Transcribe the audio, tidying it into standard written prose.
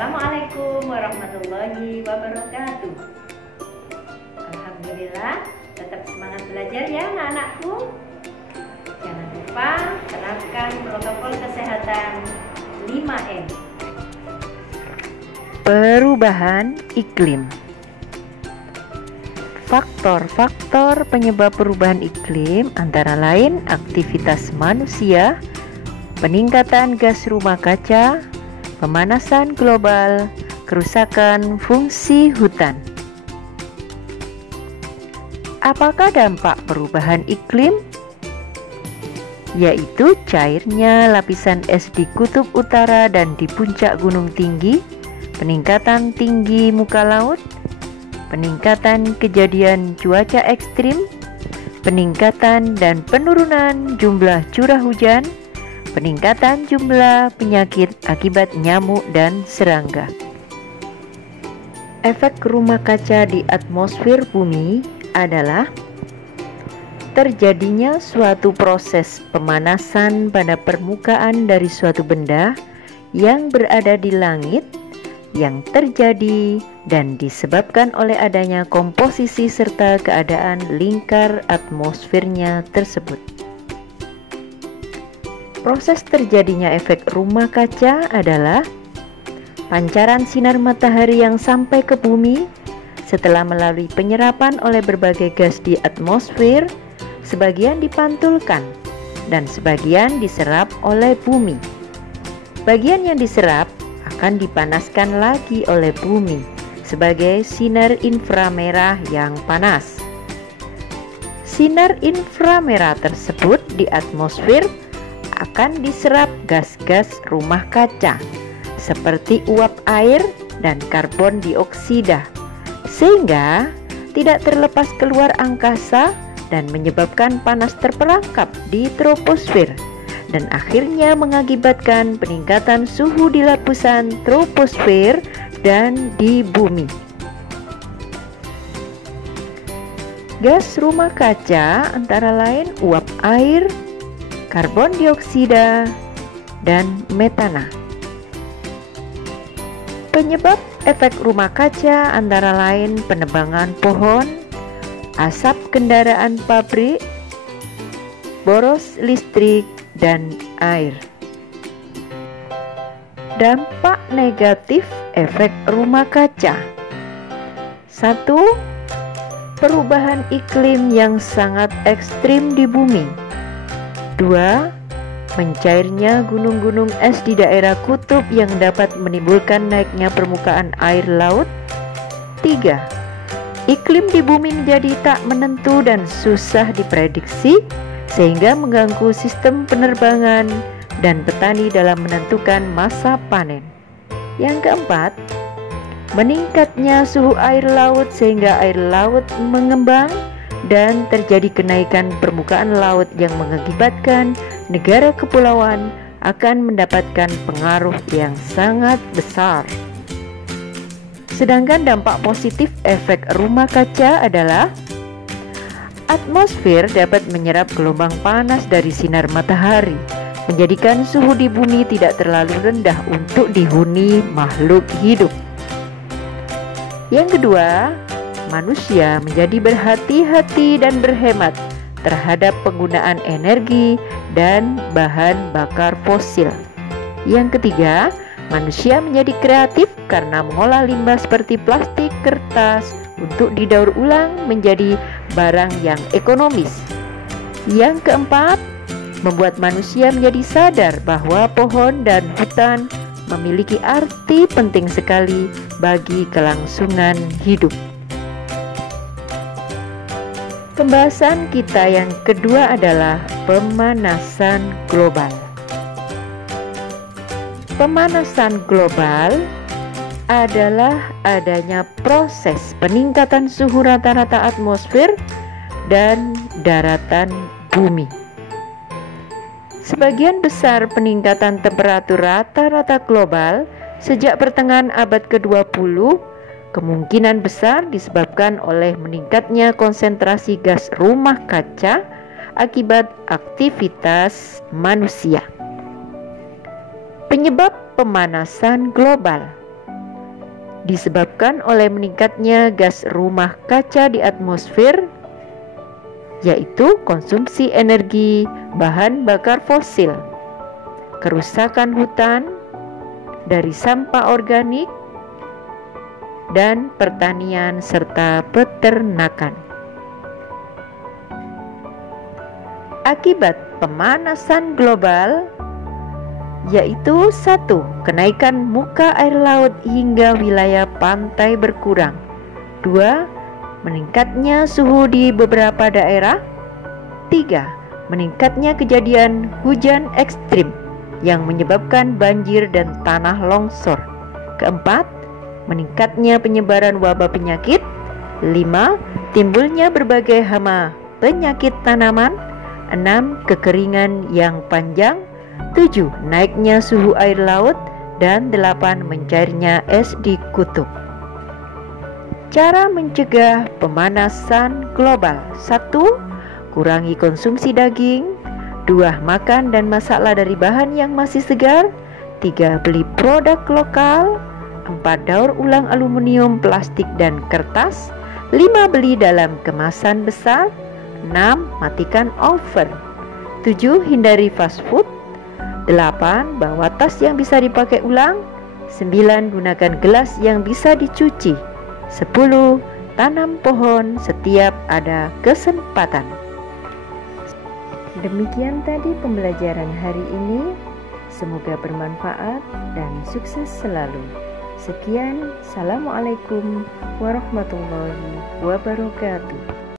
Assalamualaikum warahmatullahi wabarakatuh. Alhamdulillah, tetap semangat belajar ya anak-anakku. Jangan lupa terapkan protokol kesehatan 5M. Perubahan iklim. Faktor-faktor penyebab perubahan iklim antara lain aktivitas manusia, peningkatan gas rumah kaca, pemanasan global, kerusakan fungsi hutan. Apakah dampak perubahan iklim? Yaitu cairnya lapisan es di kutub utara dan di puncak gunung tinggi, peningkatan tinggi muka laut, peningkatan kejadian cuaca ekstrim, peningkatan dan penurunan jumlah curah hujan, peningkatan jumlah penyakit akibat nyamuk dan serangga. Efek rumah kaca di atmosfer bumi adalah terjadinya suatu proses pemanasan pada permukaan dari suatu benda yang berada di langit yang terjadi dan disebabkan oleh adanya komposisi serta keadaan lingkar atmosfernya tersebut. Proses terjadinya efek rumah kaca adalah pancaran sinar matahari yang sampai ke bumi setelah melalui penyerapan oleh berbagai gas di atmosfer, sebagian dipantulkan dan sebagian diserap oleh bumi. Bagian yang diserap akan dipanaskan lagi oleh bumi sebagai sinar inframerah yang panas. Sinar inframerah tersebut di atmosfer akan diserap gas-gas rumah kaca seperti uap air dan karbon dioksida, sehingga tidak terlepas keluar angkasa dan menyebabkan panas terperangkap di troposfer dan akhirnya mengakibatkan peningkatan suhu di lapisan troposfer dan di bumi. Gas rumah kaca antara lain uap air, karbon dioksida, dan metana. Penyebab efek rumah kaca antara lain penebangan pohon, asap kendaraan pabrik, boros listrik, dan air. Dampak negatif efek rumah kaca. 1. Perubahan iklim yang sangat ekstrim di bumi. 2. Mencairnya gunung-gunung es di daerah kutub yang dapat menimbulkan naiknya permukaan air laut. 3. Iklim di bumi menjadi tak menentu dan susah diprediksi sehingga mengganggu sistem penerbangan dan petani dalam menentukan masa panen. Yang keempat, meningkatnya suhu air laut sehingga air laut mengembang dan terjadi kenaikan permukaan laut yang mengakibatkan negara kepulauan akan mendapatkan pengaruh yang sangat besar. Sedangkan dampak positif efek rumah kaca adalah atmosfer dapat menyerap gelombang panas dari sinar matahari, menjadikan suhu di bumi tidak terlalu rendah untuk dihuni makhluk hidup. Yang kedua, manusia menjadi berhati-hati dan berhemat terhadap penggunaan energi dan bahan bakar fosil. Yang ketiga, manusia menjadi kreatif karena mengolah limbah seperti plastik, kertas untuk didaur ulang menjadi barang yang ekonomis. Yang keempat, membuat manusia menjadi sadar bahwa pohon dan hutan memiliki arti penting sekali bagi kelangsungan hidup. Pembahasan kita yang kedua adalah pemanasan global. Pemanasan global adalah adanya proses peningkatan suhu rata-rata atmosfer dan daratan bumi. Sebagian besar peningkatan temperatur rata-rata global sejak pertengahan abad ke-20 kemungkinan besar disebabkan oleh meningkatnya konsentrasi gas rumah kaca akibat aktivitas manusia. Penyebab pemanasan global. disebabkan oleh meningkatnya gas rumah kaca di atmosfer, yaitu konsumsi energi bahan bakar fosil, kerusakan hutan dari sampah organik, dan pertanian serta peternakan. Akibat pemanasan global yaitu 1. Kenaikan muka air laut hingga wilayah pantai berkurang. 2. Meningkatnya suhu di beberapa daerah. 3. Meningkatnya kejadian hujan ekstrim yang menyebabkan banjir dan tanah longsor. 4. Meningkatnya penyebaran wabah penyakit. 5. Timbulnya berbagai hama penyakit tanaman. 6. Kekeringan yang panjang. 7. Naiknya suhu air laut. Dan 8. Mencairnya es di kutub. Cara mencegah pemanasan global: 1. Kurangi konsumsi daging. 2. Makan dan masaklah dari bahan yang masih segar. 3. Beli produk lokal. 4. Daur ulang aluminium, plastik, dan kertas. 5. Beli dalam kemasan besar. 6. Matikan oven. 7. Hindari fast food. 8. Bawa tas yang bisa dipakai ulang. 9. Gunakan gelas yang bisa dicuci. 10. Tanam pohon setiap ada kesempatan. Demikian tadi pembelajaran hari ini. Semoga bermanfaat dan sukses selalu. Sekian, Assalamualaikum warahmatullahi wabarakatuh.